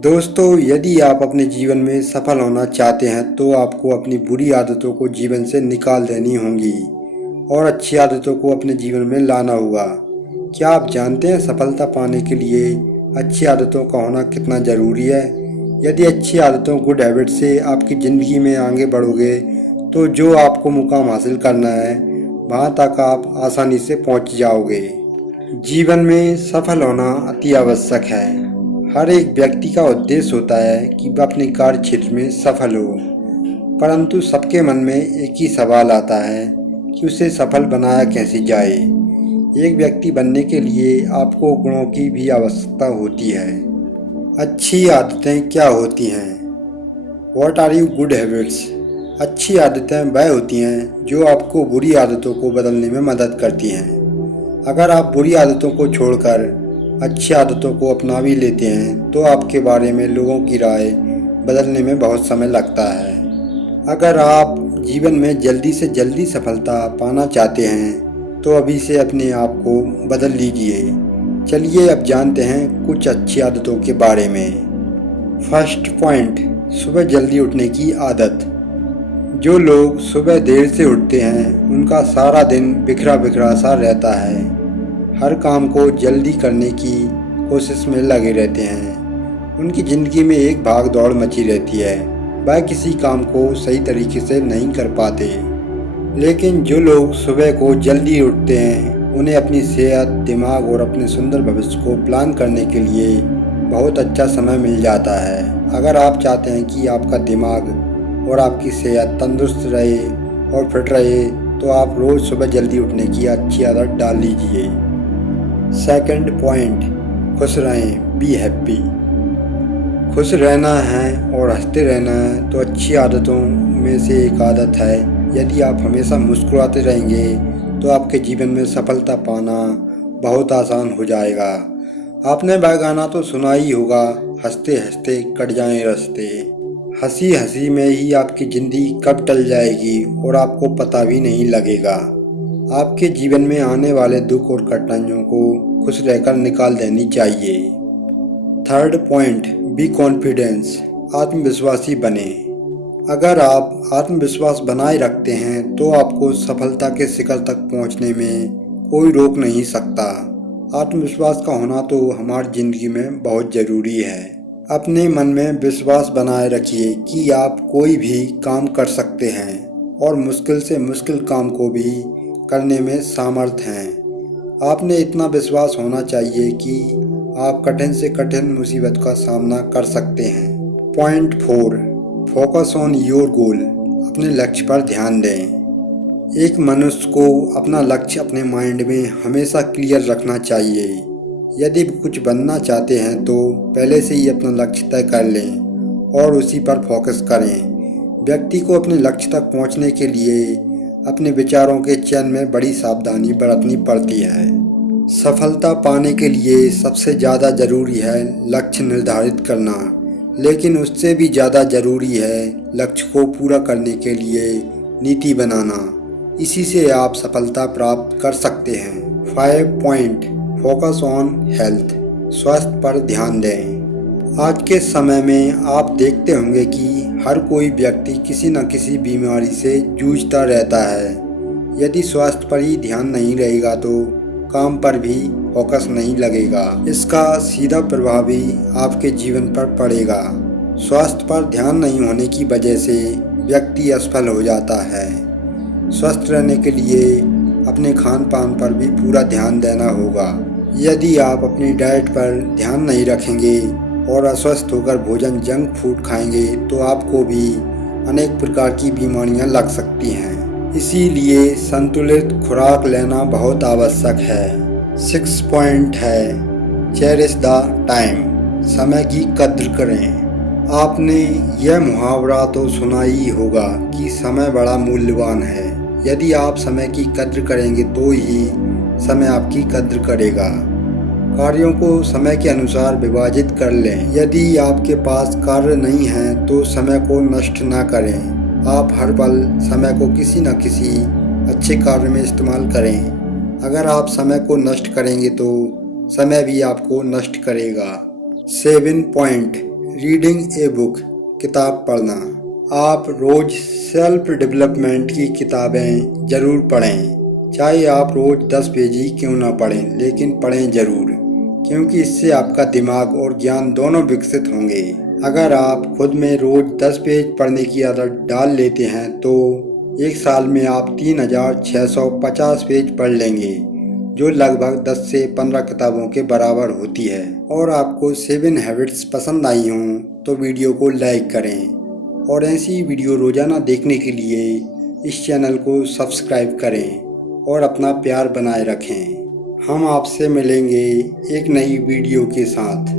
दोस्तों, यदि आप अपने जीवन में सफल होना चाहते हैं तो आपको अपनी बुरी आदतों को जीवन से निकाल देनी होंगी और अच्छी आदतों को अपने जीवन में लाना होगा। क्या आप जानते हैं सफलता पाने के लिए अच्छी आदतों का होना कितना ज़रूरी है? यदि अच्छी आदतों गुड हैबिट से आपकी ज़िंदगी में आगे बढ़ोगे तो जो आपको मुकाम हासिल करना है वहाँ तक आप आसानी से पहुँच जाओगे। जीवन में सफल होना अति आवश्यक है। हर एक व्यक्ति का उद्देश्य होता है कि वह अपने कार्य क्षेत्र में सफल हो, परंतु सबके मन में एक ही सवाल आता है कि उसे सफल बनाया कैसे जाए। एक व्यक्ति बनने के लिए आपको गुणों की भी आवश्यकता होती है। अच्छी आदतें क्या होती हैं? What are you good habits? अच्छी आदतें वह होती हैं जो आपको बुरी आदतों को बदलने में मदद करती हैं। अगर आप बुरी आदतों को छोड़कर अच्छी आदतों को अपना भी लेते हैं तो आपके बारे में लोगों की राय बदलने में बहुत समय लगता है। अगर आप जीवन में जल्दी से जल्दी सफलता पाना चाहते हैं तो अभी से अपने आप को बदल लीजिए। चलिए अब जानते हैं कुछ अच्छी आदतों के बारे में। फर्स्ट पॉइंट, सुबह जल्दी उठने की आदत। जो लोग सुबह देर से उठते हैं उनका सारा दिन बिखरा बिखरा सा रहता है। हर काम को जल्दी करने की कोशिश में लगे रहते हैं। उनकी ज़िंदगी में एक भाग दौड़ मची रहती है, वह किसी काम को सही तरीके से नहीं कर पाते। लेकिन जो लोग सुबह को जल्दी उठते हैं उन्हें अपनी सेहत, दिमाग और अपने सुंदर भविष्य को प्लान करने के लिए बहुत अच्छा समय मिल जाता है। अगर आप चाहते हैं कि आपका दिमाग और आपकी सेहत तंदुरुस्त रहे और फिट रहे तो आप रोज़ सुबह जल्दी उठने की अच्छी आदत डाल लीजिए। सेकंड पॉइंट, खुश रहें, बी हैप्पी। खुश रहना है और हंसते रहना है तो अच्छी आदतों में से एक आदत है। यदि आप हमेशा मुस्कुराते रहेंगे तो आपके जीवन में सफलता पाना बहुत आसान हो जाएगा। आपने वह गाना तो सुना ही होगा, हंसते हंसते कट जाएं रास्ते। हंसी हंसी में ही आपकी ज़िंदगी कब टल जाएगी और आपको पता भी नहीं लगेगा। आपके जीवन में आने वाले दुख और कठिनाइयों को खुश रहकर निकाल देनी चाहिए। थर्ड पॉइंट, बी कॉन्फिडेंस, आत्मविश्वासी बने। अगर आप आत्मविश्वास बनाए रखते हैं तो आपको सफलता के शिखर तक पहुंचने में कोई रोक नहीं सकता। आत्मविश्वास का होना तो हमारी ज़िंदगी में बहुत ज़रूरी है। अपने मन में विश्वास बनाए रखिए कि आप कोई भी काम कर सकते हैं और मुश्किल से मुश्किल काम को भी करने में सामर्थ हैं। आपने इतना विश्वास होना चाहिए कि आप कठिन से कठिन मुसीबत का सामना कर सकते हैं। Point 4, focus on your goal, अपने लक्ष्य पर ध्यान दें। एक मनुष्य को अपना लक्ष्य अपने माइंड में हमेशा क्लियर रखना चाहिए। यदि कुछ बनना चाहते हैं तो पहले से ही अपना लक्ष्य तय कर लें और उसी पर फोकस करें। व्यक्ति को अपने लक्ष्य तक पहुंचने के लिए अपने विचारों के चयन में बड़ी सावधानी बरतनी पड़ती है। सफलता पाने के लिए सबसे ज़्यादा ज़रूरी है लक्ष्य निर्धारित करना, लेकिन उससे भी ज़्यादा ज़रूरी है लक्ष्य को पूरा करने के लिए नीति बनाना। इसी से आप सफलता प्राप्त कर सकते हैं। 5 पॉइंट, फोकस ऑन हेल्थ, स्वास्थ्य पर ध्यान दें। आज के समय में आप देखते होंगे कि हर कोई व्यक्ति किसी न किसी बीमारी से जूझता रहता है। यदि स्वास्थ्य पर ही ध्यान नहीं रहेगा तो काम पर भी फोकस नहीं लगेगा। इसका सीधा प्रभाव भी आपके जीवन पर पड़ेगा। स्वास्थ्य पर ध्यान नहीं होने की वजह से व्यक्ति असफल हो जाता है। स्वस्थ रहने के लिए अपने खान पान पर भी पूरा ध्यान देना होगा। यदि आप अपनी डाइट पर ध्यान नहीं रखेंगे और अस्वस्थ होकर भोजन जंक फूड खाएंगे तो आपको भी अनेक प्रकार की बीमारियां लग सकती हैं। इसीलिए संतुलित खुराक लेना बहुत आवश्यक है। 6 पॉइंट है, चेरिश द टाइम, समय की कद्र करें। आपने यह मुहावरा तो सुना ही होगा कि समय बड़ा मूल्यवान है। यदि आप समय की कद्र करेंगे तो ही समय आपकी कद्र करेगा। कार्यों को समय के अनुसार विभाजित कर लें। यदि आपके पास कार्य नहीं है तो समय को नष्ट ना करें। आप हर पल समय को किसी न किसी अच्छे कार्य में इस्तेमाल करें। अगर आप समय को नष्ट करेंगे तो समय भी आपको नष्ट करेगा। 7 पॉइंट, रीडिंग ए बुक, किताब पढ़ना। आप रोज सेल्फ डेवलपमेंट की किताबें जरूर पढ़ें, चाहे आप रोज 10 पेज ही क्यों ना पढ़ें, लेकिन पढ़ें जरूर, क्योंकि इससे आपका दिमाग और ज्ञान दोनों विकसित होंगे। अगर आप खुद में रोज 10 पेज पढ़ने की आदत डाल लेते हैं तो एक साल में आप 3650 पेज पढ़ लेंगे, जो लगभग 10 से 15 किताबों के बराबर होती है। और आपको 7 हैबिट्स पसंद आई हों तो वीडियो को लाइक करें और ऐसी वीडियो रोजाना देखने के लिए इस चैनल को सब्सक्राइब करें और अपना प्यार बनाए रखें। हम आपसे मिलेंगे एक नई वीडियो के साथ।